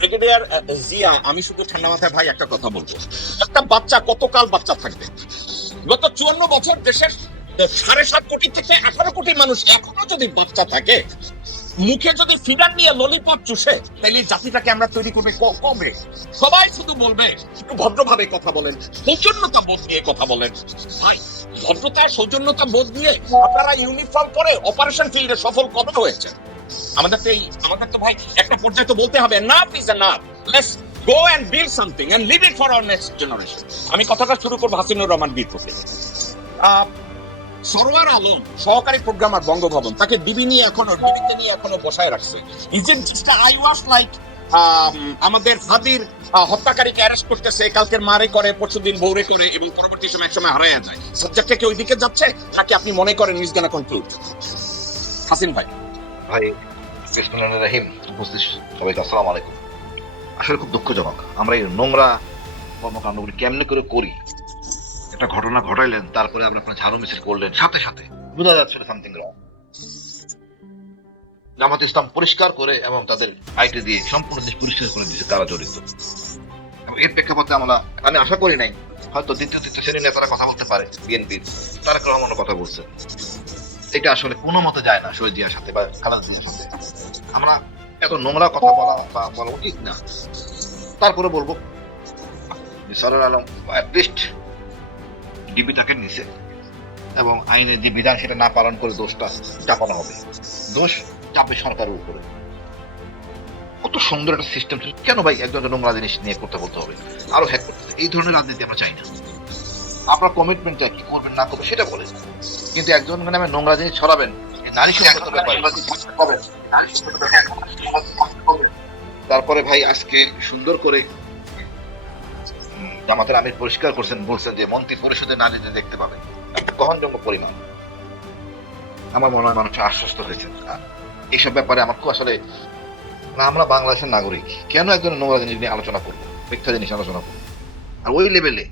Brigadier Zia, আমি শুধু ঠান্ডা মাথায় ভাই একটা কথা বলবো, একটা বাচ্চা কতকাল বাচ্চা থাকবে? গত 54 বছর দেশের 7.5 কোটি থেকে 18 কোটি মানুষ এখনো যদি বাচ্চা থাকে, মুখে যদি ফিডার নিয়ে ললিপপ চুষে, তাহলে জাতিটাকে আমরা তৈরি করবে কবে? সবাই শুধু বলবে একটু ভদ্রভাবে কথা বলেন, সৌজন্যতা বোধ নিয়ে কথা বলেন। ভাই, ভদ্রতা সৌজন্যতা বোধ নিয়ে আপনারা ইউনিফর্ম পরে অপারেশন ফিল্ডে সফল কবে হয়েছে? আমাদের তো ভাই একটা পর্যায়ে তো বলতে হবে না, প্লিজ না, let's go and build something and live it for our next generation. আমি কথাটা শুরু করবো হাসিনুর রহমান বীর থেকে। সরওয়ার আলম সহকারী প্রোগ্রামার বঙ্গভবন, তাকে ডিবিতে নিয়ে এখনো বসায় রাখছে। Is it just I was like আমাদের হাদির হত্যাকারীকে অ্যারেস্ট করতেছে, কালকের মারে করে, পরশুদিন বৌরে করে, এবং পরবর্তী সময় একসময় হারাইয়া যায়। সাবজেক্টটা কি ওইদিকে যাচ্ছে, নাকি আপনি মনে করেন ইজ গোনা কনক্লুড? হাসিন ভাই। ভাই, বিসমিল্লাহির রহিম, উপস্থিত সবাইকে আসসালামু আলাইকুম। আসলে খুব দুঃখজনক আমরা এই নোংরা কর্মকাণ্ডগুলি কেমনে করে করি। একটা ঘটনা ঘটাইলেন, তারপরে আমরা আপনার ঝাড়ু মিছিল করলেন, সাথে সাথে বোঝা যাচ্ছে সামথিং রং। জামাত ইসলাম পরিষ্কার করে এবং তাদের আইটি দিয়ে সম্পূর্ণ দেশ পরিষ্কার করে দিয়েছে তারা জড়িত। এর প্রেক্ষাপটে আমি আশা করি নাই হয়তো দ্বিতীয় তৃতীয় শ্রেণীর নেতারা কথা বলতে পারে, বিএনপির তারেক রহমানও কথা বলছে। এটা আসলে কোনো মতে যায় না শহীদ জিয়ার সাথে বা খালেদা জিয়ার সাথে। আমরা এত নোংরা কথা বলা উচিত না। তারপরে বলবো সরওয়ার আলম অ্যাটলিস্ট ডিবিটাকে নিছে, এবং আইনের যে বিধান সেটা না পালন করে দোষটা চাপানো হবে, দোষ চাপবে সরকারের উপরে। কত সুন্দর একটা সিস্টেম ছিল, কেন ভাই একজন নোংরা জিনিস নিয়ে করতে বলতে হবে, আরো হ্যাক করতে হবে? এই ধরনের রাজনীতি আমরা চাই না। আপনার কমিটমেন্টটা কি করবেন না করবেন সেটা বলেন, কিন্তু একজন নামে নোংরা জিনিস ছড়াবেন, নারী তারপরে ভাই আজকে সুন্দর করে জামাতের আমির পরিষ্কার করছেন, বলছেন যে মন্ত্রী পরিষদের নারীদের দেখতে পাবেন, গ্রহণযোগ্য পরিমাণ। আমার মনে হয় মানুষ আশ্বস্ত হয়েছেন। এইসব ব্যাপারে আমার খুব আসলে আমরা বাংলাদেশের নাগরিক, কেন একজন নোংরা জিনিস নিয়ে আলোচনা করবো, মিথ্যা জিনিস আলোচনা করবো? আর ওই লেভেলে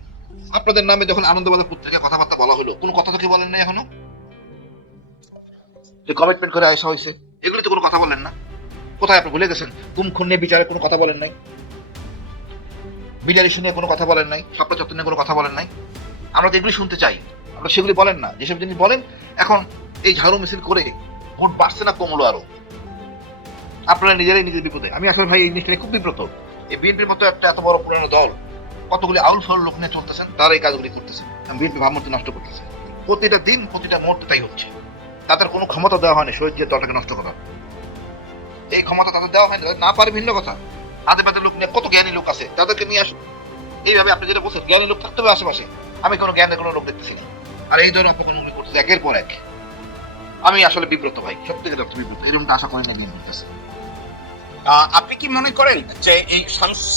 আপনাদের নামে যখন আনন্দবাজার পত্রিকা কথাবার্তা বলা হলো, কোনো কথা তো কি বলেন না এখনো? যে কমিটমেন্ট করে আসা হয়েছে, এগুলি তো কোনো কথা বলেন না। কোথায় আপনি ভুলে গেছেন? গুম খুন নিয়ে বিচারে কোনো কথা বলেন নাই, মিডিয়ার ইস্যু নিয়ে কোনো কথা বলেন নাই, স্বপ্ন চত্বর নিয়ে কোনো কথা বলেন নাই। আমরা তো এগুলি শুনতে চাই, আমরা সেগুলি বলেন না। যেসব জিনিস বলেন, এখন এই ঝাড়ু মিছিল করে ভোট বাড়ছে না কমলো আরো? আপনারা নিজেরাই নিজের বিপদে। আমি আসলে ভাই এই জিনিসটা নিয়ে খুব বিব্রত। এই বিএনপির মতো একটা এত বড় পুরানো দল কতগুলি আউল ফাউল লোক নিয়ে চলতেছেন, তারা এই কাজগুলি করতেছে, বিএনপি ভাবমূর্তি নষ্ট করতেছে। প্রতিটা দিন প্রতিটা মুহূর্তে তাই হচ্ছে। তাদের কোনো ক্ষমতা দেওয়া হয়নি শহীদ জিয়ার দলটাকে নষ্ট করার। এই ক্ষমতা তাদের দেওয়া হয়নি, না পারে ভিন্ন কথা। আদে বাদে লোক নিয়ে, কত জ্ঞানী লোক আছে, তাদেরকে নিয়ে আসুন। এইভাবে আপনি যেটা বলছেন, জ্ঞানী লোক থাকতে হবে আশেপাশে, আমি কোনো জ্ঞানের কোনো লোক দেখতেছি না। আর এই ধরনের অপকর্মগুলি করতেছে একের পর এক। আমি আসলে বিব্রত ভাই, সত্যি কথা বিব্রত। এরকমটা আশা করি না জ্ঞান করতেছে। আপনি কি মনে করেন যে এই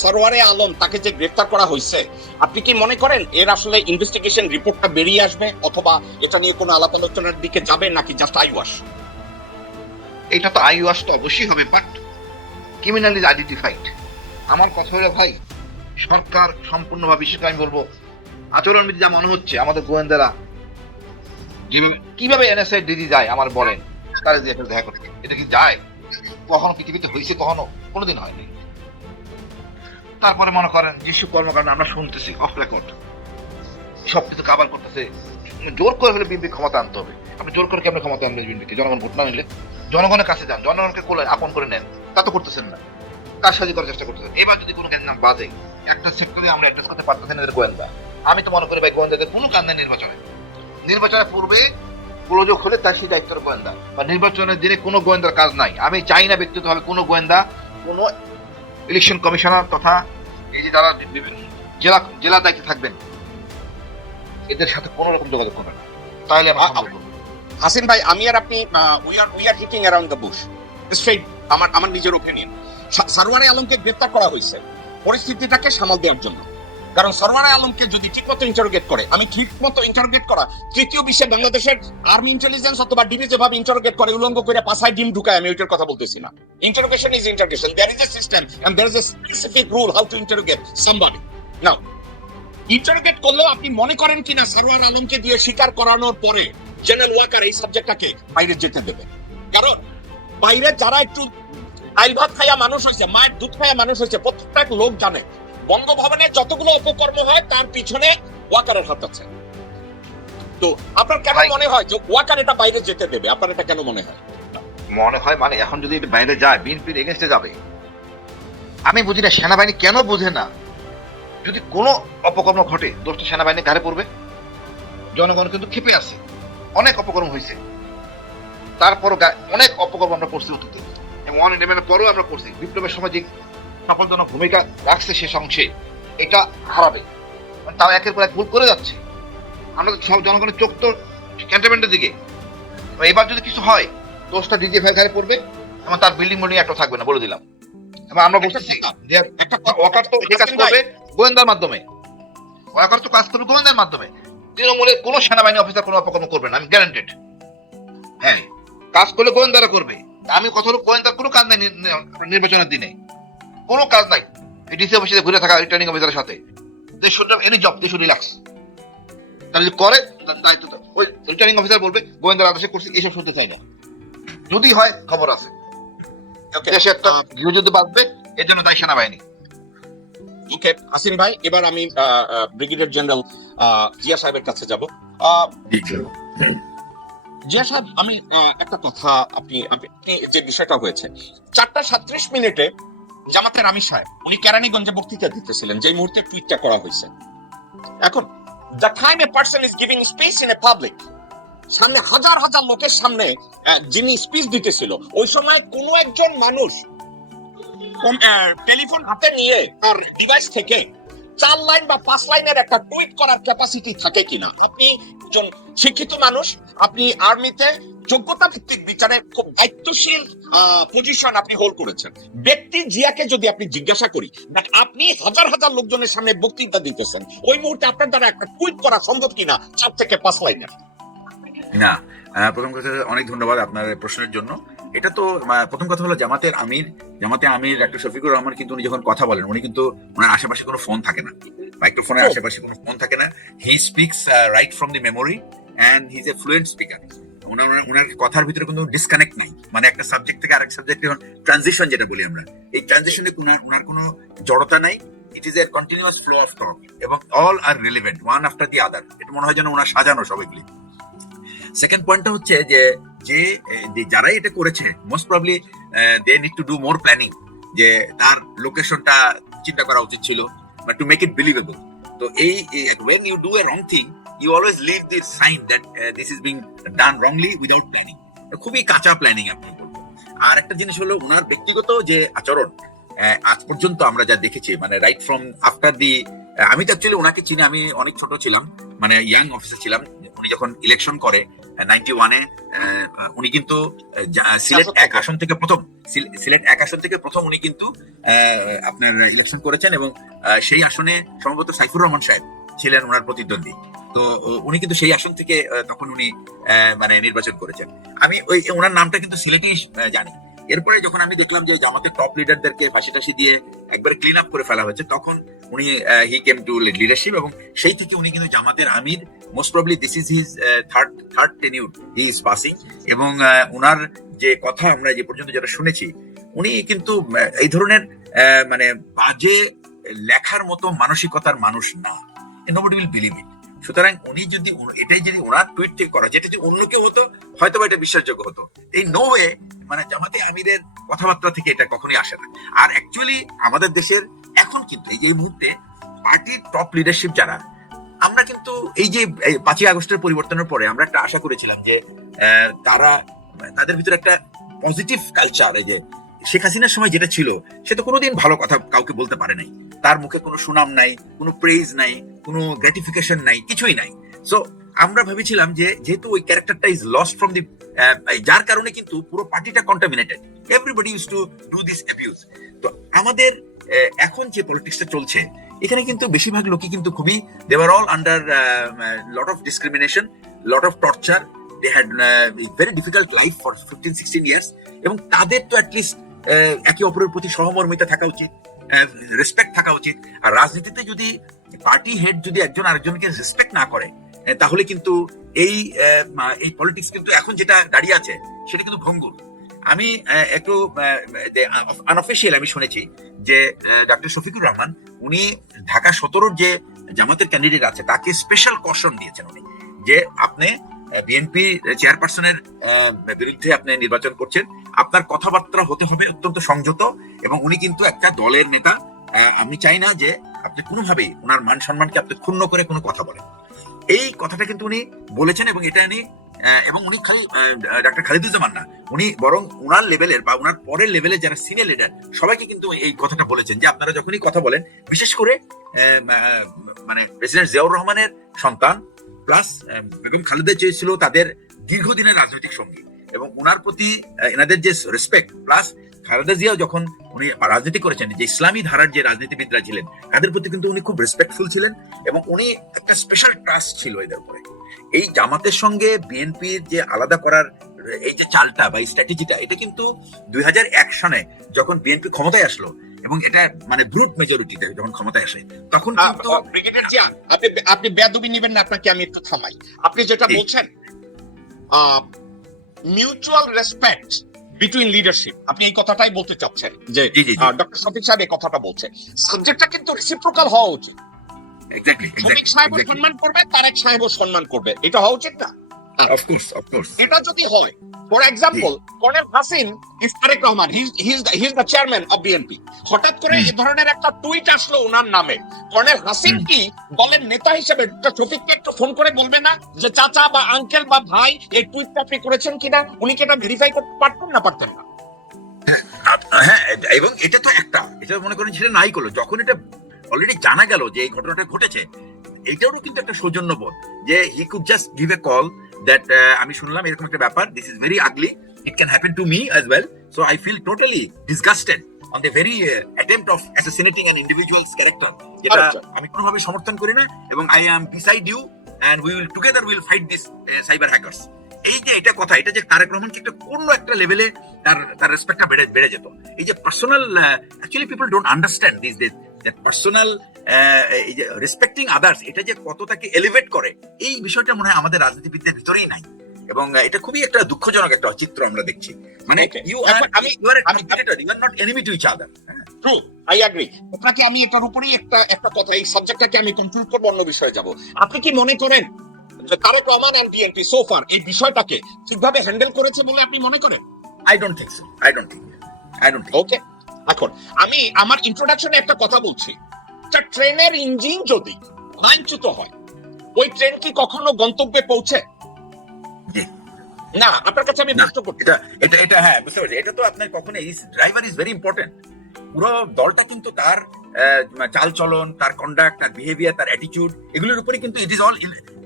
সরওয়ারে আলম তাকে যে গ্রেফতার করা হয়েছে, আপনি কি মনে করেন এর আসলে ইনভেস্টিগেশন রিপোর্টটা বেরিয়ে আসবে, অথবা এটা নিয়ে কোনো আলাপ আলোচনার দিকে যাবে, নাকি জাস্ট আইওয়াশ? এটা তো আইওয়াশ তো অবশ্যই হবে, বাট ক্রিমিনাল ইজ আইডেন্টিফাইড। আমার কথা হলো ভাই, সরকার সম্পূর্ণভাবে, বিশেষ করে আমি বলবো আচরণবিধি যা মনে হচ্ছে, আমাদের গোয়েন্দারা কিভাবে এনএসআই ডিজি যায় আমার বলেন, তারা দিয়ে দেখা করতে, এটা কি যায়? কখনো পৃথিবীতে হয়েছে? কখনো? কোনোদিন হয়নি। তারপরে মনে করেন যেসব কর্মকাণ্ড আমরা শুনতেছি অফ রেকর্ড, সবকিছু কাভার করতেছে। জোর করে হলে বিএনপি ক্ষমতা আনতে হবে। আপনি জোর করে কেমন ক্ষমতা আনবেন বিএনপিকে? জনগণ ভোট না নিলে? জনগণের কাছে যান, জনগণকে কোলে আপন করে নেন। তা তো করতেছেন না, কার সাহায্য করার চেষ্টা করতেছেন। এবার যদি কোনো নাম বাজে, একটা সেক্টরে আমরা অ্যাড্রেস করতে পারতেছেন এদের গোয়েন্দা। আমি তো মনে করি ভাই গোয়েন্দাদের কোনো কাজ নেই নির্বাচনের পূর্বে প্রযোগ হলে তার সেই দায়িত্বের গোয়েন্দা, বা নির্বাচনের দিনে কোনো গোয়েন্দার কাজ নাই। আমি চাই না ব্যক্তিগতভাবে কোনো গোয়েন্দা, কোনো ইলেকশন কমিশনার তথা এই যে যারা বিভিন্ন জেলা দায়িত্বে থাকবেন, এদের সাথে কোনো রকম যোগাযোগ করবেন না। তাহলে হাসিন ভাই, আমি আর আপনি we are hitting around the bush. Straight আমার নিজের ওপিনিয়ন, সরওয়ারে আলমকে গ্রেফতার করা হয়েছে পরিস্থিতিটাকে সামাল দেওয়ার জন্য। কারণ সরওয়ারে আলমকে যদি ঠিকমতো ইন্টারোগেট করে, আমি ঠিকমতো ইন্টারোগেট করা তৃতীয় বিশ্বে বাংলাদেশের আর্মি ইন্টেলিজেন্স অথবা ডিবি যেভাবে ইন্টারোগেট করে, উলঙ্গ করে পাছায় ডিম ঢুকায়, আমি ওইটার কথা বলতেছি না। Interrogation is interrogation, there is a system and there is a specific rule how to interrogate somebody. Now interrogate করলেও আপনি মনে করেন কিনা সরওয়ার আলমকে দিয়ে স্বীকার করানোর পরে জেনারেল ওয়াকার এই সাবজেক্টটাকে বাইরে যেতে দেবে? কারণ বাইরে যারা একটু ডাইল ভাত খাইয়া মানুষ হয়েছে, মায়ের দুধ খাইয়া মানুষ হয়েছে, প্রত্যেকটা লোক জানে বঙ্গভবনে যতগুলো অপকর্ম হয় তার পিছনে ওয়াকারের হাত আছে। তো আপনার কেন ভাই- মনে হয় যে ওয়াকার এটা বাইরে যেতে দেবে? আপনার এটা কেন মনে হয়? মনে হয় মানে এখন যদি এটা বাইরে যায় বিএনপির এগেনস্টে যাবে। আমি বুঝি না সেনাবাহিনী কেন বোঝে না, যদি কোনো অপকর্ম ঘটে দোষটা সেনাবাহিনী ঘাড়ে পড়বে। জনগণ কিন্তু ক্ষেপে আছে, অনেক অপকর্ম হয়েছে, তারপরও অনেক অপকর্ম আমরা করছি অতীতে, এবং 111 পরেও আমরা করছি। বিপ্লবের সময় যে সফলজনক ভূমিকা রাখছে শেষ অংশে, এটা হারাবে, মানে তাও একের পর এক ভুল করে যাচ্ছে। আমরা তো সব জনগণের চোখ তো ক্যান্টনমেন্টের দিকে। তো এবার যদি কিছু হয় দোষটা ডিজিএফআই ঘাড়ে পড়বে, এবং তার বিল্ডিং বিল্ডিং একটা থাকবে না, বলে দিলাম। এবং আমরা বলতেছি যে একটা ওয়াকার তো এই কাজ করবে গোয়েন্দার মাধ্যমে, ওয়াকার তো কাজ করবে গোয়েন্দার মাধ্যমে। তৃণমূলের কোনো সেনাবাহিনী অফিসার কোনো অপকর্ম করবে না, আমি গ্যারান্টেড। হ্যাঁ, কাজ করলে গোয়েন্দারা করবে। আমি কথা হলো গোয়েন্দার কোনো কাজ নাই নির্বাচনের দিনে, কোনো কাজ নাই। এই ডিসি অফিসে ঘুরে থাকা রিটার্নিং অফিসারের সাথে, they should have any job, they should relax. তারা যদি করে দায়িত্ব ওই রিটার্নিং অফিসার বলবে গোয়েন্দার আদেশে করছে, এইসব শুনতে চাই না। যদি হয় খবর আছে, দেশে একটা গৃহযুদ্ধ বাঁধবে, এর জন্য দায়ী সেনাবাহিনী। ওকে আসিম ভাই, এবার আমি ব্রিগেডিয়ার জেনারেল জিয়া সাহেবের কাছে যাব। জিয়া সাহেব, আমি একটা কথা, আপনি যে বিষয়টা হয়েছে 4:37 জামাতের আমির সাহেব উনি কেরানীগঞ্জে বক্তৃতা দিতেছিলেন যে মুহূর্তে টুইটটা করা হয়েছে। এখন the time a person is giving speech in a public, সামনে হাজার হাজার লোকের সামনে যিনি স্পিচ দিতেছিল, ওই সময় কোনো একজন মানুষ টেলিফোন হাতে নিয়ে তার ডিভাইস থেকে 4 লাইন বা 5 লাইনের একটা টুইট করার ক্যাপাসিটি থাকে কিনা? আপনি একজন শিক্ষিত মানুষ, আপনি আর্মিতে যোগ্যতা ভিত্তিক বিচারে খুব দায়িত্বশীল পজিশন আপনি হোল্ড করেছেন। ব্যক্তি জিয়াকে যদি আপনি জিজ্ঞাসা করি, বাট আপনি হাজার হাজার লোকজনের সামনে বক্তৃতা দিতেছেন, ওই মুহূর্তে আপনার দ্বারা একটা টুইট করা সম্ভব কিনা 4 থেকে 5 লাইনের? না, প্রথম কথা অনেক ধন্যবাদ আপনার প্রশ্নের জন্য। এটা তো প্রথম কথা হলো জামাতে আমির ডক্টর শফিকুর রহমান কিন্তু উনি যখন কথা বলেন, উনি কিন্তু ওনার আশেপাশে কোনো ফোন থাকে না, মাইক্রোফোনের আশেপাশে কোনো ফোন থাকে না। He speaks right from the memory and he is a fluent speaker. ওনার কথার ভিতরে কোনো ডিসকানেক্ট নাই, মানে একটা সাবজেক্ট থেকে আরেক সাবজেক্টে ট্রানজিশন যেটা বলি আমরা, এই ট্রানজিশনে ওনার কোনো জড়তা নাই। It is a continuous flow of talk, এবং all are relevant one after the other. এটা মনে হয় যেন ওনার সাজানো সবগুলি। সেকেন্ড পয়েন্টটা হচ্ছে যে যারাই এটা করেছে most probably they need to do more planning, যে তার লোকেশনটা চিন্তা করা উচিত ছিল, but to make it believable. তো এই when you do a wrong thing you always leave the sign that this is being done wrongly without planning. খুবই কাঁচা প্ল্যানিং আপনি বলবো। আর একটা জিনিস হলো ওনার ব্যক্তিগত যে আচরণ, আজ পর্যন্ত আমরা যা দেখেছি, মানে রাইট ফ্রম আফটার দি, আমি তো অ্যাকচুয়ালি ওনাকে চিনি, আমি অনেক ছোট ছিলাম, মানে ইয়াং অফিসার ছিলাম। উনি যখন ইলেকশন করে 91-এ, উনি কিন্তু সিলেট 1 আসন থেকে প্রথম উনি কিন্তু আপনার ইলেকশন করেছেন, এবং সেই আসনে সম্ভবত সাইফুর রহমান সাহেব ছিলেন ওনার প্রতিদ্বন্দ্বী। তো উনি কিন্তু সেই আসন থেকে তখন উনি মানে নির্বাচন করেছেন। আমি ওনার নামটা কিন্তু সিলেটেই জানি। এরপরে যখন আমি দেখলাম যে জামাতের টপ লিডারদেরকে ফাঁসি টাসি দিয়ে একবার ক্লিন আপ করে ফেলা হয়েছে, তখন উনি হি কেম টু লিডারশিপ, এবং সেই থেকে উনি কিন্তু জামাতের আমির। Most probably this is his third tenure he is passing, এবং ওনার যে কথা আমরা যে পর্যন্ত যেটা শুনেছি, উনি কিন্তু এই ধরনের মানে বাজে লেখার মতো মানসিকতার মানুষ না। Nobody will believe it. সুতরাং উনি যদি এটাই যদি ওনার টুইট থেকে করা, যেটা যদি অন্য কেউ হতো হয়তো এটা বিশ্বাসযোগ্য হতো। এই নো ওয়ে, মানে জামাতে আমিরের কথাবার্তা থেকে এটা কখনোই আসে না। আর অ্যাকচুয়ালি আমাদের দেশের এখন কিন্তু এই যে মুহূর্তে পার্টির টপ লিডারশিপ যারা, আমরা কিন্তু এই যে 5ই আগস্টের পরিবর্তনের পরে আমরা একটা আশা করেছিলাম যে তাদের ভিতরে একটা পজিটিভ কালচার, এই যে শেখ হাসিনার সময় যেটা ছিল, সে তো কোনোদিন ভালো কথা কাউকে বলতে পারে নাই, তার মুখে কোনো সুনাম নাই, কোনো প্রেজ নাই, কোনো গ্র্যাটিফিকেশন নাই, কিছুই নাই। সো আমরা ভেবেছিলাম যে যেহেতু ওই ক্যারেক্টারটা ইজ লস্ট ফ্রম দি, যার কারণে কিন্তু পুরো পার্টিটা contaminated, everybody use to do this abuse. তো আমাদের এখন যে পলিটিক্সটা চলছে, এখানে কিন্তু বেশিরভাগ লোকই কিন্তু খুবই, they were all under lot of discrimination, lot of torture, they had very difficult life for 15-16 years, এবং তাদের তো অ্যাটলিস্ট একে অপরের প্রতি সহমর্মিতা থাকা উচিত, রেসপেক্ট থাকা উচিত। আর রাজনীতিতে যদি পার্টি হেড যদি একজন আরেকজনকে রেসপেক্ট না করে, তাহলে কিন্তু এই পলিটিক্স কিন্তু এখন যেটা দাঁড়িয়ে আছে সেটা কিন্তু ভঙ্গুর। আমি একটু আনঅফিসিয়াল আমি শুনেছি যে ডক্টর শফিকুর রহমান উনি ঢাকা 17 যে জামাতের ক্যান্ডিডেট আছে তাকে স্পেশাল কশন দিয়েছেন উনি, যে আপনি বিএনপি চেয়ারপারসনের বিরুদ্ধে আপনি নির্বাচন করছেন, আপনার কথাবার্তা হতে হবে অত্যন্ত সংযত, এবং উনি কিন্তু একটা দলের নেতা। আমি চাই না যে আপনি কোনোভাবেই ওনার মান সম্মানকে আপনি ক্ষুণ্ণ করে কোনো কথা বলেন। এই কথাটা কিন্তু উনি বলেছেন, এবং এটা উনি এবং উনি খালি ডাক্তার খালিদুজ্জামান না, উনি বরং ওনার লেভেলের বা ওনার পরের লেভেলে যারা সিনিয়র লিডার সবাইকে কিন্তু এই কথাটা বলেছেন যে আপনারা যখনই কথা বলেন, বিশেষ করে মানে প্রেসিডেন্ট জিয়াউর রহমানের সন্তান প্লাস বেগম খালেদা জিয়া ছিল তাদের দীর্ঘদিনের রাজনৈতিক সঙ্গী, এবং ওনার প্রতি এনাদের যে রেসপেক্ট, প্লাস খালেদা জিয়া যখন উনি রাজনীতি করেছেন, যে ইসলামী ধারার যে রাজনীতিবিদরা ছিলেন তাদের প্রতি কিন্তু উনি খুব রেসপেক্টফুল ছিলেন, এবং উনি একটা স্পেশাল ট্রাস্ট ছিল এদের উপরে। এই জামাতের সঙ্গে বিএনপির যে আলাদা করার এই যে চালটা বা স্ট্র্যাটেজিটা, এটা কিন্তু 2001 সনে যখন বিএনপি ক্ষমতায় আসলো, এবং এটা মানে ব্রুট মেজরিটিতে যখন ক্ষমতায় আসে, তখন কিন্তু ব্রিগেডিয়ার জিয়া, আপনি বেয়াদবি নেবেন না, আপনাকে আমি একটু থামাই। আপনি যেটা বলছেন মিউচুয়াল রেসপেক্ট বিটুইন লিডারশিপ, আপনি এই কথাটাই বলতে চাচ্ছেন যে ডক্টর শফিক সাহেব এই কথাটা বলছে। সাবজেক্টটা কিন্তু রেসিপ্রোকাল হওয়া উচিত। শফিক সাহেবও সম্মান করবে, তারেক সাহেবও সম্মান করবে, এটা হওয়া উচিত না? এটা যদি হয়, for example colonel Hasin is Tarique Rahman, he is the chairman of BNP, হঠাৎ করে এই ধরনের একটা টুইট আসলো ওনার নামে, কর্নেল হাসিন কি দলের নেতা হিসেবে ডক্টর শফিককে একটু ফোন করে বলবে না যে চাচা বা আঙ্কেল বা ভাই এই টুইটটা আপনি করেছেন কিনা? উনি কি এটা ভেরিফাই করতে পারতেন না পারতেন না? হ্যাঁ, এবং এটা তো একটা, এটা মনে করেন সেটা নাই করলো, যখন এটা অলরেডি জানা গেল যে এই ঘটনাটা ঘটেছে, এটারও কিন্তু একটা সৌজন্য বোধ যে he could just give a call that আমি শুনলাম এরকম একটা ব্যাপার, this is very ugly, it can happen to me as well, so I feel totally disgusted on the very attempt of assassinating an individual's character, যেটা আমি কোনোভাবে সমর্থন করি না, এবং I am beside you and we will together will fight this cyber hackers. এই যে এটা কথা, এটা যে তারেক রহমানকে একটা কোন একটা লেভেলে তার রেসপেক্টটা বেড়ে যেত। এই যে personal, actually people don't understand this days personal, এই যে রেসপেক্টিং আদার্স, এটা যে কত তাকে এলিভেট করে, এই বিষয়টা মনে হয় আমাদের রাজনীতিবিদদের ভিতরেই নাই, এবং এটা খুবই একটা দুঃখজনক একটা চিত্র আমরা দেখছি। মানে you are not enemy to each other. True, I agree. আপনাকে আমি এটার উপরেই একটা কথা, এই সাবজেক্টটাকে আমি কনক্লুড করব, অন্য বিষয়ে যাব। আপনি কি মনে করেন যে Tarique Rahman and BNP so far এই বিষয়টাকে ঠিকভাবে হ্যান্ডেল করেছে বলে আপনি মনে করেন? I don't think so, I don't think. Okay, এখন আমি আমার ইন্ট্রোডাকশনে একটা কথা বলছি, একটা ট্রেনের ইঞ্জিন যদি লাইনচ্যুত হয়, ওই ট্রেন কি কখনো গন্তব্যে পৌঁছে? না। আপনার কাছে আমি প্রশ্ন করছি, এটা হ্যাঁ বুঝতে পারছি, এটা তো আপনার কখনো ড্রাইভার ইজ ভেরি ইম্পর্টেন্ট। পুরো দলটা কিন্তু তার চাল চলন, তার কন্ডাক্ট, তার বিহেভিয়ার, তার অ্যাটিটিউড, এগুলোর উপরে কিন্তু ইট ইজ অল,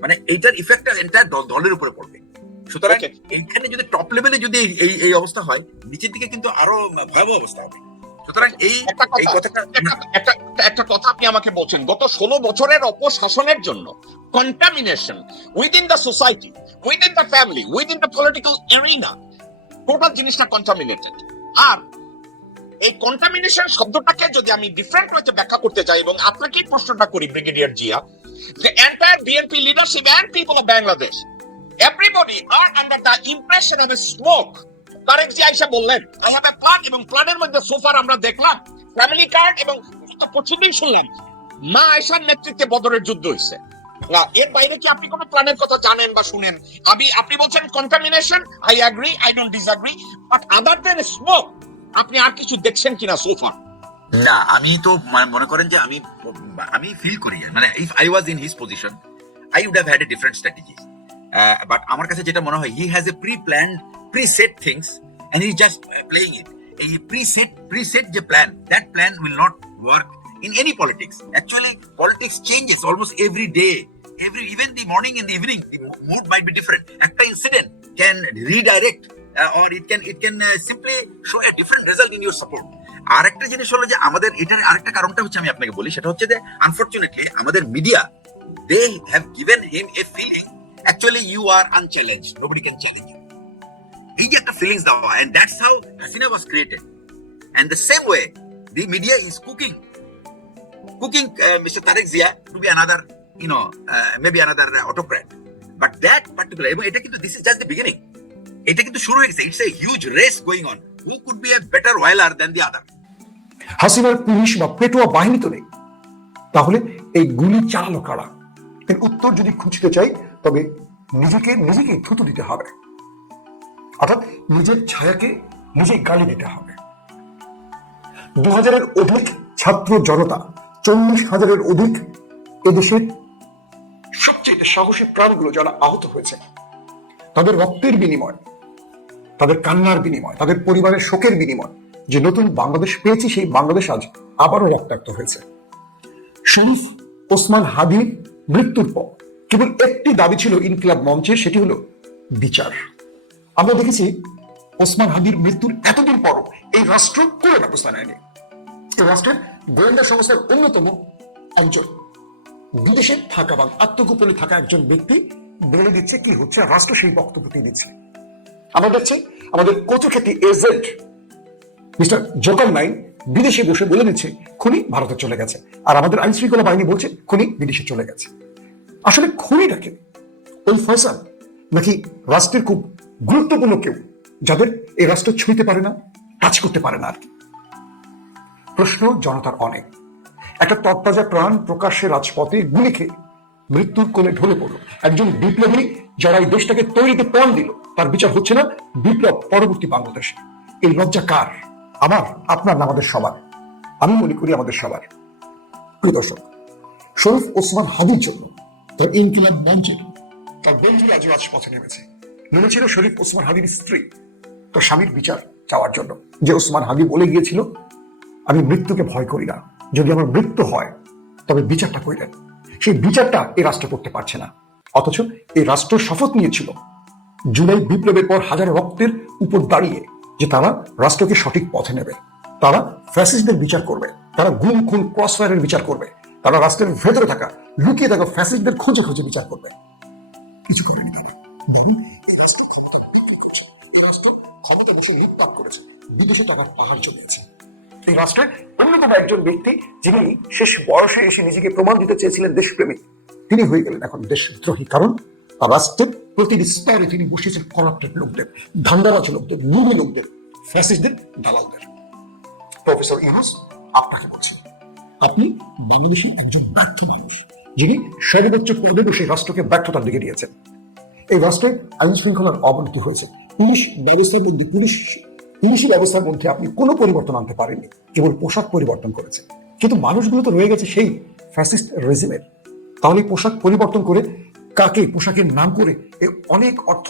মানে এইটার ইফেক্টটা এন্টায়ার দলের উপরে পড়বে। সুতরাং এইখানে যদি টপ লেভেলে যদি এই অবস্থা হয়, নিচের দিকে কিন্তু আরো ভয়াবহ অবস্থা হবে। সুতরাং এই কথাটা একটা কথা আপনি আমাকে বলছেন, গত 16 বছরের অপশাসনের জন্য contamination within the society, within the family, within the political arena, total জিনিসটা কন্টামিনেটেড। আর এই কন্টামিনেশন শব্দটাকে যদি আমি ডিফারেন্ট ওয়েতে ব্যাখ্যা করতে চাই, এবং আপনাকে প্রশ্নটা করি brigadier Zia, the entire BNP leadership and people of Bangladesh, everybody are under the impression of a smoke. Tarique ji আইসা বললেন I have a plan, এবং প্ল্যানের মধ্যে সোফার আমরা দেখলাম ফ্যামিলি কার্ড, এবং প্রতিদিন শুনলাম মা আয়েশার নেতৃত্বে বদরের যুদ্ধ হয়েছে। না, এর বাইরে কি আপনি কোনো প্ল্যানের কথা জানেন বা শুনেন? আপনি বলছেন contamination, I agree, I don't disagree, but other than smoke আপনি আর কিছু দেখছেন কিনা সোফার? না, আমি তো মনে করেন যে আমি ফিল করি, মানে if I was in his position I would have had a different strategy, but আমার কাছে যেটা মনে হয় he has a preset things and he just playing it. এই প্রি-সেট যে plan, that plan will not work in any politics. Actually, politics changes almost every day. Even the morning and the evening, the mood might be different. একটা incident can redirect or it can simply show a different result in your support. আরেকটা জিনিস হলো যে আমাদের এটার আরেকটা কারণটা হচ্ছে, আমি আপনাকে বলি, সেটা হচ্ছে যে আনফরচুনেটলি আমাদের media, they have given him a feeling actually you are unchallenged, nobody can challenge you. এই যে একটা ফিলিংস দেওয়া, and that's how Hasina was created. And the same way the media is cooking Mr. Tariq Zia to be another, maybe another autocrat. But that particular, এবং এটা কিন্তু this is just the beginning. এটা কিন্তু শুরু হয়ে গেছে। It's a huge race going on, who could be a better weller than the other. হাসিনার police বা পেটোয়া বাহিনী তো নেই, তাহলে এই গুলি চালালো কারা? এর উত্তর যদি খুঁজতে চাই তবে নিজেকে থুতু দিতে হবে, অর্থাৎ নিজের ছায়াকে নিজেই গালি দিতে হবে। 2000-এর অধিক ছাত্র জনতা, 40,000-এর অধিক এদেশের সবচেয়ে সাহসী প্রাণগুলো যারা আহত হয়েছে, তাদের রক্তের বিনিময়, তাদের কান্নার বিনিময়, তাদের পরিবারের শোকের বিনিময় যে নতুন বাংলাদেশ পেয়েছি, সেই বাংলাদেশ আজ আবারও রক্তাক্ত হয়েছে। শরীফ ওসমান হাদির মৃত্যুর পর কেবল একটি দাবি ছিল ইনকিলাব মঞ্চের, সেটি হলো বিচার। আমরা দেখেছি ওসমান হাদির মৃত্যুর এতদিন পরও এই রাষ্ট্র কোনো ব্যবস্থা নেয়নি। এই রাষ্ট্রের গোয়েন্দা সংস্থার অন্যতম একজন বিদেশে থাকা বা আত্মগোপনে থাকা একজন ব্যক্তি বলে দিচ্ছে কি হচ্ছে, রাষ্ট্র সেই বক্তব্য দিয়ে দিচ্ছে। আমরা দেখছি আমাদের কচুক্ষেত্রী এজেন্ট মিস্টার জোকার নাইন বিদেশে বসে বলে নিচ্ছে খুনি ভারতে চলে গেছে, আর আমাদের আইন শৃঙ্খলা বাহিনী বলছে খুনি বিদেশে চলে গেছে। আসলে খুনিটাকে ওই ফয়সাল, নাকি রাষ্ট্রের খুব গুরুত্বপূর্ণ কেউ যাদের এই রাষ্ট্র ছুঁইতে পারে না, কাজ করতে পারে না আর কি? প্রশ্ন জনতার অনেক। একটা তরতাজা প্রাণ প্রকাশ্যে রাজপথে গুলি খেয়ে মৃত্যুর কোলে ঢলে পড়লো একজন বিপ্লবী, যারা এই দেশটাকে তৈরিতে পণ দিল, তার বিচার হচ্ছে না বিপ্লব পরবর্তী বাংলাদেশে। এই লজ্জা কার? আমার, আপনার না আমাদের সবার? আমি মনে করি আমাদের সবার। প্রিয় দর্শক, শরীফ ওসমান হাদির জন্য তার ইনকিলাব মঞ্চের তার বন্ধুরা আজ রাজপথে নেমেছিল শরীফ ওসমান হাদির স্ত্রী তার স্বামীর বিচার চাওয়ার জন্য। যে ওসমান হাদি বলে গিয়েছিল, আমি মৃত্যুকে ভয় করি না, যদি আমার মৃত্যু হয় তবে বিচারটা করিলেন। সেই বিচারটা এই রাষ্ট্র করতে পারছে না, অথচ এই রাষ্ট্র শপথ নিয়েছিল জুলাই বিপ্লবের পর হাজার রক্তের উপর দাঁড়িয়ে যে তারা রাষ্ট্রকে সঠিক পথে নেবে, তারা ফ্যাসিস্টদের বিচার করবে, তারা গুম খুন ক্রসফায়ারের বিচার করবে, তারা রাষ্ট্রের ভেতরে থাকা লুকিয়ে থাকা ফ্যাসিস্টদের খুঁজে খুঁজে বিচার করবে। কিছু করেনি তারা, বরং এই রাষ্ট্র ক্ষমতা লাভ করেছে, বিদেশে টাকার পাহাড় জমিয়েছে। এই রাষ্ট্রের অন্যতম একজন ব্যক্তি, যিনি শেষ বয়সে এসে নিজেকে প্রমাণ দিতে চেয়েছিলেন দেশপ্রেমিক, তিনি হয়ে গেলেন এখন দেশদ্রোহী। কারণ রাষ্ট্রের প্রতিটি স্তরে তিনি বসিয়েছেন করাপ্টেড লোকদের, ধান্দাবাজ লোকদের, লুবি লোকদের, ফ্যাসিস্টদের, দালালদের। প্রফেসর ইউনূস, আপনাকে বলছি, আপনি বাংলাদেশের একজন ব্যর্থ মানুষ, যিনি সর্বোচ্চ পদে বসে রাষ্ট্রকে ব্যর্থতার দিকে দিয়েছেন। এই রাষ্ট্রের আইন শৃঙ্খলার অবনতি হয়েছে। পুলিশি ব্যবস্থার মধ্যে আপনি কোনো পরিবর্তন আনতে পারেননি, কেবল পোশাক পরিবর্তন করেছে। কিন্তু মানুষগুলো তো রয়ে গেছে সেই ফ্যাসিস্ট রেজিমের। তাহলে পোশাক পরিবর্তন করে কাকে পোশাকের নাম করে এই অনেক অর্থ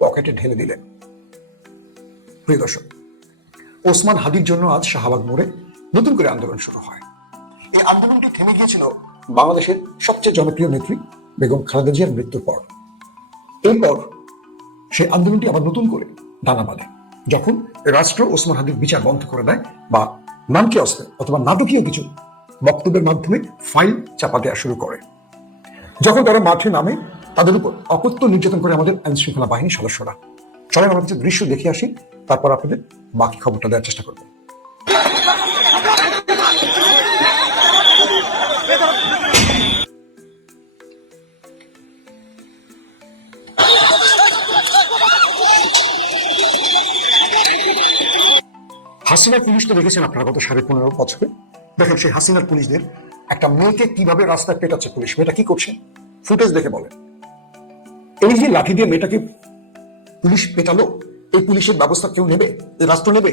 পকেটে ঢেলে দিলেন। প্রিয় দর্শক, ওসমান হাদির জন্য আজ শাহবাগ মোড়ে নতুন করে আন্দোলন শুরু হয়। এই আন্দোলনটি থেমে গিয়েছিল বাংলাদেশের সবচেয়ে জনপ্রিয় নেত্রী বেগম খালেদা জিয়ার মৃত্যুর পর। এরপর সেই আন্দোলনটি আবার নতুন করে দানা বাঁধে যখন রাষ্ট্র ওসমান হাদির বিচার বন্ধ করে দেয়, বা নামকে অস্ত্রে অথবা নাটকীয় কিছু বক্তব্যের মাধ্যমে ফাইল চাপা দেওয়া শুরু করে। যখন তারা মাঠে নামে, তাদের উপর অকথ্য নির্যাতন করে আমাদের আইন শৃঙ্খলা বাহিনীর সদস্যরা। চলেন আমরা কিছু দৃশ্য দেখে আসি, তারপর আপনাদের বাকি খবরটা দেওয়ার চেষ্টা করবো। হাসিনার পুলিশ তো দেখেছেন আপনারা গত 15.5 বছরে। দেখেন সেই হাসিনার পুলিশদের একটা মেয়েকে কিভাবে রাস্তায় পেটাচ্ছে পুলিশ। মেয়েটা কি করছে ফুটেজ দেখে বলেন। এই যে লাঠি দিয়ে মেয়েটাকে পুলিশ পেটালো, এই পুলিশের ব্যবস্থা কেউ নেবে? এই রাষ্ট্র নেবে?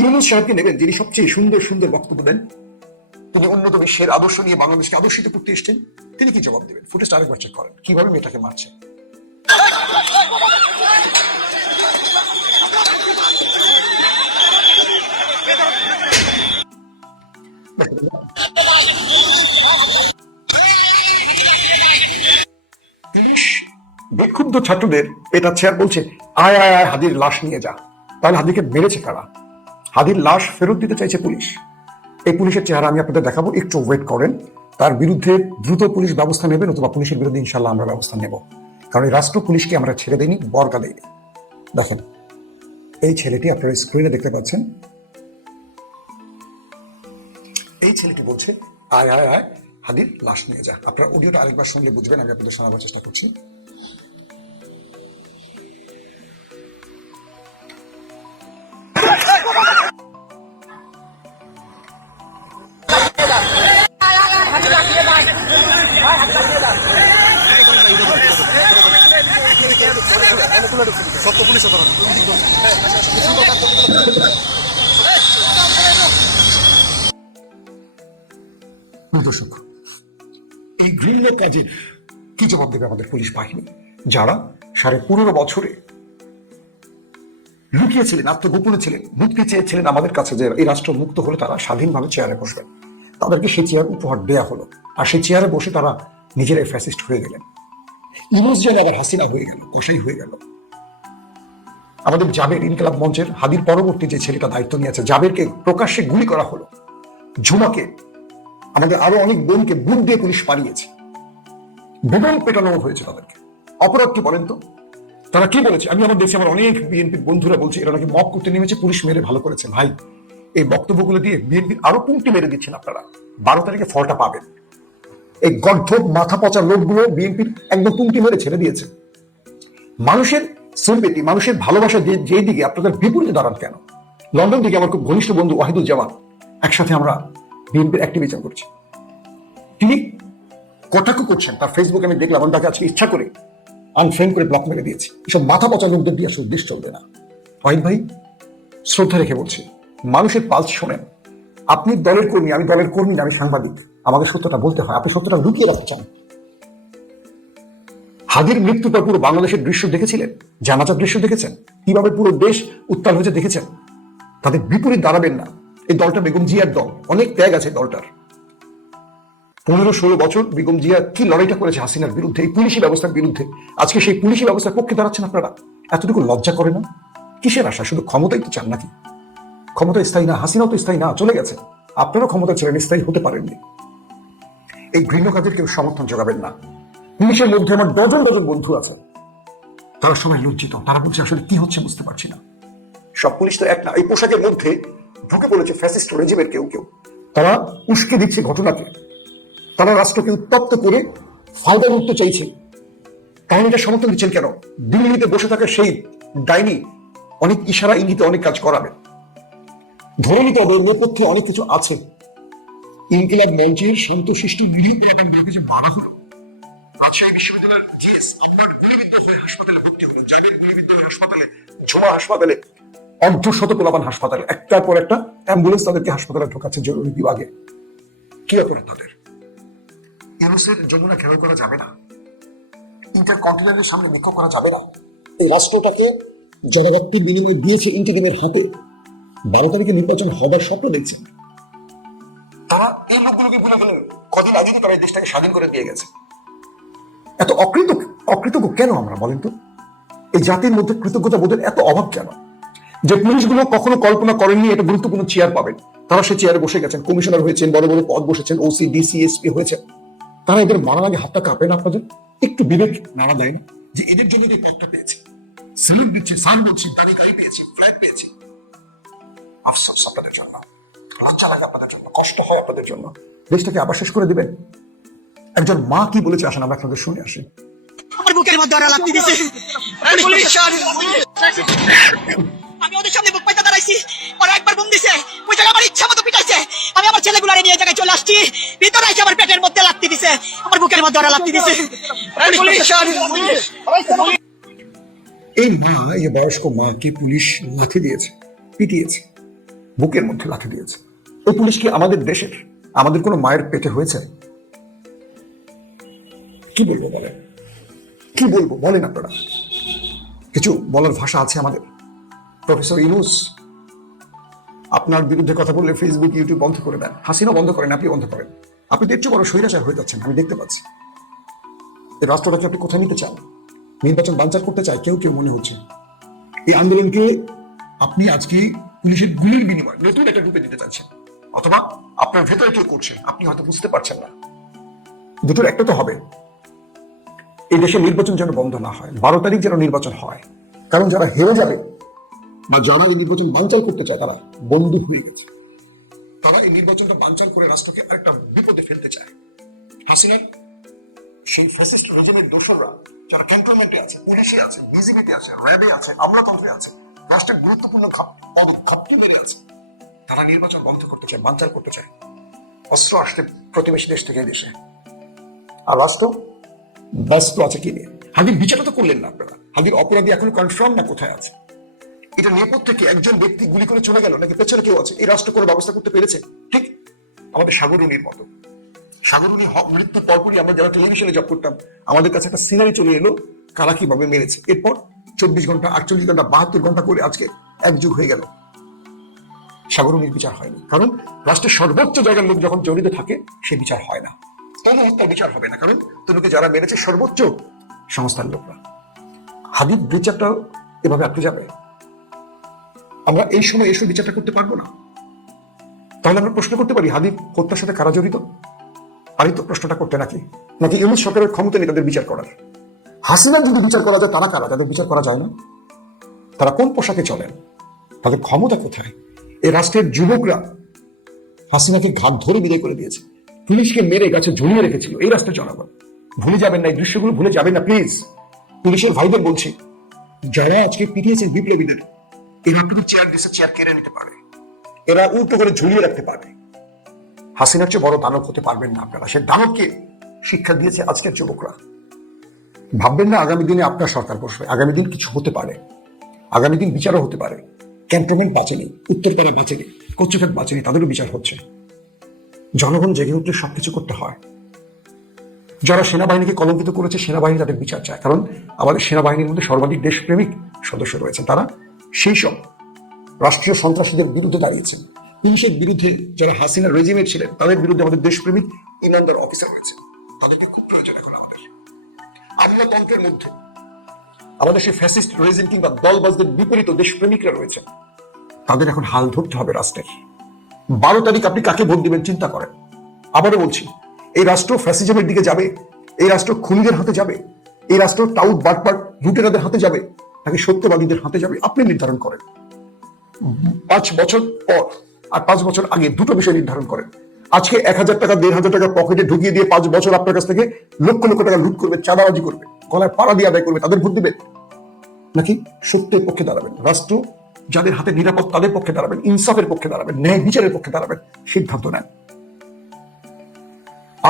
ইউনূস সাহেবকে নেবেন, যিনি সবচেয়ে সুন্দর সুন্দর বক্তব্য দেন, তিনি উন্নত বিশ্বের আদর্শ নিয়ে বাংলাদেশকে আদর্শিত করতে এসছেন, তিনি কি জবাব দেবেন? ফুটেজটা আরেকবার চেক করেন কিভাবে মেয়েটাকে মারছে। পুলিশ বিক্ষুব্ধ ছাত্রদের পেটাচ্ছে আর বলছে আয় আয় আয় হাদির লাশ নিয়ে যা। তাহলে হাদিকে মেরেছে কারা? হাদির লাশ ফেরত দিতে চাইছে পুলিশ। এই পুলিশের চেহারা আমি আপনাদের দেখাবো, একটু ওয়েট করেন। তার বিরুদ্ধে দ্রুত পুলিশ ব্যবস্থা নেবেন, অথবা পুলিশের বিরুদ্ধে ইনশাল্লাহ আমরা ব্যবস্থা নেব। কারণ এই রাষ্ট্র পুলিশকে আমরা ছেড়ে দিইনি, বরকা দিইনি। দেখেন এই ছেলেটি আপনারা স্ক্রিনে দেখতে পাচ্ছেন, এই ছেলেটি বলছে আয় আয় আয় হাদির লাশ নিয়ে যা। আপনারা অডিওটা আরেকবার শুনলে বুঝবেন, আমি আপনাদের শোনাবার চেষ্টা করছি। দর্শক, এই ঘৃণ্য কাজের কি জবাব দেবে আমাদের পুলিশ বাহিনী, যারা 15.5 বছরে লুকিয়েছিলেন, আত্মগোপনে ছিলেন, মুক্তি চেয়েছিলেন আমাদের কাছে যে এই রাষ্ট্র মুক্ত হলে তারা স্বাধীনভাবে চেয়ারে বসবেন। তাদেরকে সেই চেয়ার উপহার দেয়া হলো, আর সেই চেয়ারে বসে তারা নিজেরাই ফ্যাসিস্ট হয়ে গেলেন। ইউনূস যেন আবার হাসিনা হয়ে গেল, কসাই হয়ে গেল। আমাদের জাবের, ইনকিলাব মঞ্চের হাদির পরবর্তী যে ছেলেটা দায়িত্ব নিয়েছে, জাবেরকে প্রকাশ্যে গুলি করা হলো। ঝুমাকে, আমাদের আরো অনেক বোনকে বুক দিয়ে পুলিশ পালিয়েছে, বেদম পেটানো হয়েছে তাদেরকে। অপরাধ কি বলেন তো? তারা কি বলেছে? আমি আমার দেশে আমার অনেক বিএনপির বন্ধুরা বলছে এরা নাকি মব করতে নেমেছে, পুলিশ মেরে ভালো করেছে। ভাই, এই বক্তব্যগুলো দিয়ে বিএনপির আরো পুংটি মেরে দিচ্ছেন আপনারা। 12 তারিখে ফলটা পাবেন। এই গর্ধব মাথা পচা লোকগুলো বিএনপির একদম পুংটি মেরে ছেড়ে দিয়েছে। মানুষের সিম্পেথি, মানুষের ভালোবাসা যে দিকে, আপনাদের বিপরীতে দাঁড়ান কেন? লন্ডন থেকে আমার খুব ঘনিষ্ঠ বন্ধু ওয়াহিদুজ্জামান, একসাথে আমরা বিএনপির অ্যাক্টিভিজম করছি। তিনি কটাক্ষ করছেন, তার ফেসবুকে আমি দেখলাম। আমি তাকে আজকে ইচ্ছা করে আনফ্রেন্ড করে ব্লক মেরে দিয়েছি। এসব মাথা পচা লোকদের দিয়ে আসলে দেশ চলবে না। ওয়াহিদ ভাই, শ্রদ্ধা রেখে বলছি, মানুষের পালস শোনেন। আপনি দলের কর্মী, আমি দলের কর্মী না, আমি সাংবাদিক। আমাকে সত্যটা বলতে হয়। আপনি সত্যটা লুকিয়ে রাখতে চান। হাদির মৃত্যুর পর পুরো বাংলাদেশের দৃশ্য দেখেছিলেন, জানাজার দৃশ্য দেখেছেন, কিভাবে পুরো দেশ উত্তাল হয়েছে দেখেছেন। তাদের বিপরীত দাঁড়াবেন না। এই দলটা বেগম জিয়ার দল, অনেক ত্যাগ আছে দলটার। 15-16 বছর বেগম জিয়া কি লড়াইটা করেছে হাসিনার বিরুদ্ধে, এই পুলিশি ব্যবস্থার বিরুদ্ধে। আজকে সেই পুলিশি ব্যবস্থার পক্ষে দাঁড়াচ্ছেন আপনারা। এতটুকু লজ্জা করে না? কিসের আশা? শুধু ক্ষমতাই তো চান নাকি? ক্ষমতা স্থায়ী না, হাসিনাও তো স্থায়ী না, চলে গেছে। আপনারাও ক্ষমতা ছিলেন, স্থায়ী হতে পারেননি। এই ঘৃণ্য কাজের কেউ সমর্থন যোগাবেন না। পুলিশের মধ্যে আমার ডজন ডজন বন্ধু আছে, তারা সবাই লজ্জিত। তারা বলছে আসলে কি হচ্ছে বুঝতে পারছি না। সব পুলিশ তো এক না। এই পোশাকের মধ্যে ঢুকে পড়েছে ফ্যাসিস্ট রেজিমের কেউ কেউ। তারা উস্কে দিচ্ছে ঘটনাকে, তারা রাষ্ট্রকে উত্তপ্ত করে ফায়দা উঠতে চাইছে। তাহলে এটা সমর্থন দিচ্ছেন কেন? দিল্লিতে বসে থাকা সেই ডাইনি অনেক ইশারা ইঙ্গিতে অনেক কাজ করাবে। ধরে নিতে হবে নেপথ্যে অনেক কিছু আছে। ইনকিলাব মঞ্চের শান্তশিষ্ট নিরীহ পোলাপানগুলোকে যে মারা হলো, রাজশাহী বিশ্ববিদ্যালয়ের জিএস আপনার গুলিবিদ্ধ হয়ে হাসপাতালে ভর্তি হলো, জাবের গুলিবিদ্ধ হয়ে হাসপাতালে, ঝুমা হাসপাতালে, অর্ধশত পোলাপান হাসপাতালে, একটার পর একটা অ্যাম্বুলেন্স তাদেরকে হাসপাতালে ঢোকাচ্ছে জরুরি বিভাগে। কি অপরাধ তাদের? ইউনূসের যমুনা ঘেরাও করা যাবে না, ইন্টারকন্টিনেন্টালের সামনে বিক্ষোভ করা যাবে না। এই রাষ্ট্রটাকে জনগণের বিনিময়ে দিয়েছে ইন্টিগ্রেমের হাতে। 12 তারিখে নির্বাচন হবার স্বপ্ন দেখছেন তারা। এই লোকগুলোকে ভুলে গেলে কদিন আগে তারা এই দেশটাকে স্বাধীন করে দিয়ে গেছে। এত অকৃতজ্ঞ কেন আমরা, বলেন তো? এই জাতির মধ্যে কৃতজ্ঞতা বোধের এত অভাব কেন? যে পুলিশগুলো কখনো কল্পনা করেননি এটা গুরুত্বপূর্ণ চেয়ার পাবেন, তারা সেই চেয়ারে বসে গেছেন, কমিশনার হয়েছেন, বড় বড় পদ বসেছেন, ওসি, ডিসি, এসপি হয়েছেন। তারা এদের মারার আগে হাতটা কাঁপে না? আপনাদের একটু বিবেক নাড়া দেয় না যে এদের জন্য যে পদটা পেয়েছে, স্যালুট দিচ্ছে, সান বলছি, গাড়ি পেয়েছি, ফ্ল্যাট পেয়েছি। আফসোস আপনাদের জন্য, লজ্জা লাগে আপনাদের জন্য, কষ্ট হয় আপনাদের জন্য। দেশটাকে আবার শেষ করে দিবেন। একজন মা কি বলেছে আসেন আমরা আপনাদের শুনে আসি। আমার বুকের মধ্যে ওরা লাথি দিছে। আমি ওদের সামনে বুক পাইতে দাঁড়াইছি, ওরা একবার বুম দিছে, ওই জায়গায় আমার ইচ্ছা মতো পিটাইছে। আমি আমার ছেলেগুলারে নিয়ে জায়গায় চলে আসছি, ভিতরে এসে আমার পেটের মধ্যে লাথি দিছে, আমার বুকের মধ্যে ওরা লাথি দিছে। এই মা, এই বয়স্ক মা কি পুলিশ লাথি দিয়েছে, পিটিয়েছে, বুকের মধ্যে লাথি দিয়েছে। এই পুলিশ কি আমাদের দেশের, আমাদের কোনো মায়ের পেটে হয়েছে? কি বলবো বলেন, কি বলবো বলেন আপনারা? কিছু বলার ভাষা আছে আমাদের? প্রফেসর ইউনূস, আপনার বিরুদ্ধে কথা বললে ফেসবুক, ইউটিউব বন্ধ করে দেন। হাসিনা বন্ধ করেন, আপনি বন্ধ করেন। আপনি দেখছো বড় স্বৈরাচার হয়ে যাচ্ছেন, আমি দেখতে পাচ্ছি। এই রাষ্ট্রটাকে আপনি কোথায় নিতে চান? নির্বাচন বানচাল করতে চায় কেউ কেউ মনে হচ্ছে। এই আন্দোলনকে আপনি আজকে পুলিশের গুলির বিনিময়ে নতুন একটা রূপে দিতে চাচ্ছেন, অথবা আপনার ভেতরে কেউ করছেন, আপনি হয়তো বুঝতে পারছেন না। দুটোর একটা তো হবে। এই দেশে নির্বাচন যেন বন্ধ না হয়, 12 তারিখ যেন নির্বাচন হয়। কারণ যারা হেরে যাবে বা যারা এই নির্বাচন বানচাল করতে চায় তারা বন্দী হয়ে গেছে। তারা এই নির্বাচনটা বানচাল করে রাষ্ট্রকে আরেকটা বিপদে ফেলতে চায়। হাসিনার সেই ফ্যাসিস্ট রেজিমের দোসররা যারা ক্যান্টনমেন্টে আছে, পুলিশে আছে, বিজিবিতে আছে, র্যাবে আছে, আমলাতন্ত্রে আছে, রাষ্ট্রের গুরুত্বপূর্ণ ঘাপটি মেরে আছে, তারা নির্বাচন বন্ধ করতে চায়, বানচাল করতে চায়। অস্ত্র আসছে প্রতিবেশী দেশ থেকে দেশে। আর রাষ্ট্র ব্যস্ত আছে কি নিয়ে? হাদির বিচারটা তো করলেন না আপনারা। হাদির অপরাধী এখন কনফার্ম না কোথায় আছে? এটা নেপথ্যে থেকে একজন ব্যক্তি গুলি করে চলে গেল নাকি পেছনে কেউ আছে? এই রাষ্ট্র কোনো ব্যবস্থা করতে পেরেছে? ঠিক আমাদের সাগরুনির মতো। সাগরুনি মৃত্যুর পরপরই আমরা যারা টেলিভিশনে জব করতাম, আমাদের কাছে একটা সিনারি চলে এলো কারা কিভাবে মেরেছে। এরপর 24 ঘন্টা, 48 ঘন্টা, 72 ঘন্টা করে আজকে এক যুগ হয়ে গেল, সাগরুনির বিচার হয়নি। কারণ রাষ্ট্রের সর্বোচ্চ জায়গার লোক যখন জড়িত থাকে সে বিচার হয় না। তনু হত্যার বিচার হবে না, কারণ তনুকে যারা মেরেছে সর্বোচ্চ সংস্থার লোকরা। হাদির বিচারটা এভাবে আটকে যাবে? আমরা এই সময় এসে বিচারটা করতে পারবো না। তাহলে আমরা প্রশ্ন করতে পারি হাদির হত্যার সাথে কারা জড়িত? পারি তো প্রশ্নটা করতে, নাকি নাকি ইউনিট সরকারের ক্ষমতা নেই তাদের বিচার করার? হাসিনা যদি বিচার করা যায়, তারা কারা? তাদের বিচার করা যায় না? তারা কোন পোশাকে চলেন? তাদের ক্ষমতা কোথায়? এই রাষ্ট্রের যুবকরা হাসিনাকে ঘাট ধরে বিদায় করে দিয়েছে, পুলিশকে মেরে গাছে ঝুলিয়ে রেখেছিল এই রাষ্ট্রের জনগণ। ভুলে যাবেন না, এই দৃশ্যগুলো ভুলে যাবেন না প্লিজ। পুলিশের ভাইদের বলছি, যারা আজকে পিটিয়েছেন বিপ্লবীদের, এরা আপনাকে চেয়ার দিচ্ছে, চেয়ার কেড়ে নিতে পারে, এরা উল্টো করে ঝুলিয়ে রাখতে পারবে। হাসিনার চেয়ে বড় দানব হতে পারবেন না আপনারা। সে দানবকে শিক্ষা দিয়েছে আজকের যুবকরা। ভাববেন না আগামী দিনে আপনার সরকার বসবে, আগামী দিন কিছু হতে পারে, আগামী দিন বিচারও হতে পারে। ক্যান্টনমেন্ট বাঁচেনি, উত্তরপাড়া বাঁচেনি, কচুঘাট বাঁচেনি, তাদেরও বিচার হচ্ছে। জনগণ জেগে উঠলে সবকিছু করতে হয়। যারা সেনাবাহিনীকে কলঙ্কিত করেছে, সেনাবাহিনী তাদের বিচার চায়, কারণ আমাদের সেনাবাহিনীর মধ্যে সর্বাধিক দেশপ্রেমিক সদস্য রয়েছেন। তারা সেই সব রাষ্ট্রীয় সন্ত্রাসীদের বিরুদ্ধে দাঁড়িয়েছেন। পুলিশের বিরুদ্ধে যারা হাসিনা রেজিমের ছিলেন, তাদের বিরুদ্ধে আমাদের দেশপ্রেমিক ইমানদার অফিসার রয়েছে। তাদেরকে খুব প্রয়োজন এখন আমাদের। আমলাতন্ত্রের মধ্যে আমাদের সেই ফ্যাসিস্ট রেজিম কিংবা দলবাজদের বিপরীত দেশপ্রেমিকরা রয়েছে। তাদের এখন হাল ধরতে হবে রাষ্ট্রের। 12 তারিখ আপনি কাকে ভোট দিবেন চিন্তা করেন। আবারও বলছি, এই রাষ্ট্র ফ্যাসিজমের দিকে যাবে? এই রাষ্ট্র খুনিদের হাতে যাবে? এই রাষ্ট্র টাউট বাটপাট লুটেরাদের হাতে যাবে নাকি সত্যবাদীদের হাতে যাবে? আপনি নির্ধারণ করেন। 5 বছর পর আর 5 বছর আগে দুটো বিষয় নির্ধারণ করেন। আজকে 1000 টাকা 1500 টাকা পকেটে ঢুকিয়ে দিয়ে 5 বছর আপনার কাছ থেকে লক্ষ লক্ষ টাকা লুট করবে, চাঁদাবাজি করবে, গলায় পাড়া দিয়ে আদায় করবে, তাদের ভোট দিবে? নাকি সত্যের পক্ষে দাঁড়াবেন? রাষ্ট্র যাদের হাতে নিরাপদ তাদের পক্ষে দাঁড়াবেন, ইনসাফের পক্ষে দাঁড়াবেন, ন্যায় বিচারের পক্ষে দাঁড়াবেন, সিদ্ধান্ত নেন।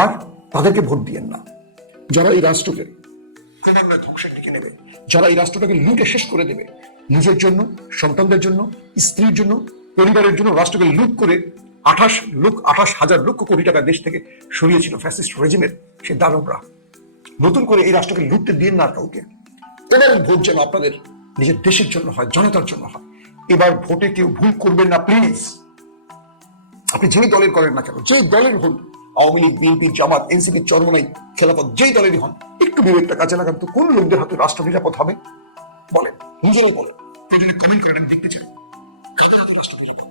আর তাদেরকে ভোট দিয়েন না যারা এই রাষ্ট্রকে ক্রমান্বয়ে ধ্বংসের দিকে নেবে, যারা এই রাষ্ট্রটাকে লুটে শেষ করে দেবে, নিজের জন্য, সন্তানদের জন্য, স্ত্রীর জন্য, পরিবারের জন্য রাষ্ট্রকে লুট করে 28,000 লক্ষ কোটি টাকা দেশ থেকে সরিয়েছিল ফ্যাসিস্ট রেজিমের সে দানবরা। নতুন করে এই রাষ্ট্রকে লুটতে দিন না কাউকে। এবার ভোট যেন আপনাদের নিজের দেশের জন্য হয়, জনতার জন্য হয়। এবার ভোটে কেউ ভুল করবেন না প্লিজ। আপনি যেই দলের করেন না কেন, যেই দলের ভুল, আওয়ামী লীগ, বিএনপি, জামাত, এনসিপি, চরমনাই, খেলাফত, যেই দলেরই হন, একটু বিবেকটা কাজে লাগান তো। কোন লোকদের হাতে রাষ্ট্র নিরাপদ হবে বলেন, নিজেরাই বলেন। প্রয়োজনে কমেন্ট করেন, দেখতে চান কাদের হাতে রাষ্ট্র নিরাপদ।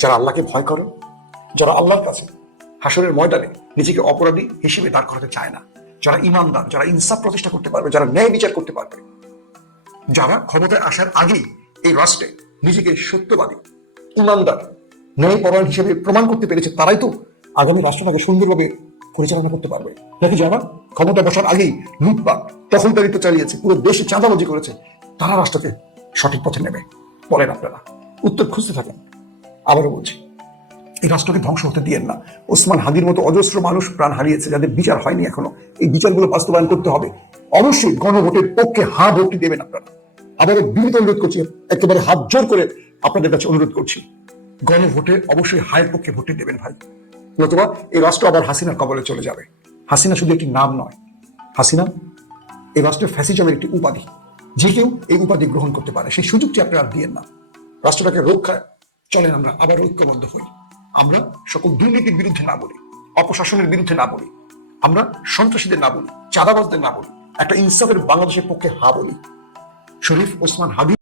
যারা আল্লাহকে ভয় করে, যারা আল্লাহর কাছে হাসরের ময়দানে নিজেকে অপরাধী হিসেবে দাঁড় করাতে চায় না, যারা ইমানদার, যারা ইনসাফ প্রতিষ্ঠা করতে পারবে, যারা ন্যায় বিচার করতে পারবে, যারা ক্ষমতায় আসার আগেই এই রাষ্ট্রে নিজেকে সত্যবাদী, ইমানদার, ন্যায়পরায়ণ হিসেবে প্রমাণ করতে পেরেছে, তারাই তো আগামী রাষ্ট্রটাকে সুন্দরভাবে পরিচালনা করতে পারবে। নাকি যারা ক্ষমতা বসার আগেই লুটপাট, দখলদারিত্ব চালিয়েছে, পুরো দেশে চাঁদাবাজি করেছে, তারা রাষ্ট্রকে সঠিক পথে নেবে? বলেন আপনারা, উত্তর খুঁজতে থাকেন। আবারও বলছি, এই রাষ্ট্রকে ধ্বংস হতে দিয়েন না। ওসমান হাদির মতো অজস্র মানুষ প্রাণ হারিয়েছে, যাদের বিচার হয়নি এখনো। এই বিচারগুলো বাস্তবায়ন করতে হবে। অবশ্যই গণভোটের পক্ষে হা ভোটটি দেবেন আপনারা। আবারও বিনীত অনুরোধ করছি, একেবারে হাত জোর করে আপনাদের কাছে অনুরোধ করছি, গণভোটে অবশ্যই হায়ের পক্ষে ভোটটি দেবেন ভাই। নতুবা এই রাষ্ট্র আবার হাসিনার কবলে চলে যাবে। হাসিনা শুধু একটি নাম নয়, হাসিনা এই রাষ্ট্রের ফ্যাসিজমের একটি উপাধি। যে কেউ এই উপাধি গ্রহণ করতে পারে, সেই সুযোগটি আপনারা আর দিয়েন না। রাষ্ট্রটাকে রক্ষায় চলেন আমরা আবার ঐক্যবদ্ধ হই। আমরা সকল দুর্নীতির বিরুদ্ধে না বলি, অপশাসনের বিরুদ্ধে না বলি, আমরা সন্ত্রাসীদের না বলি, চাঁদাবাজদের না বলি, একটা ইনসাফের বাংলাদেশের পক্ষে হা বলি। শরীফ ওসমান হাদি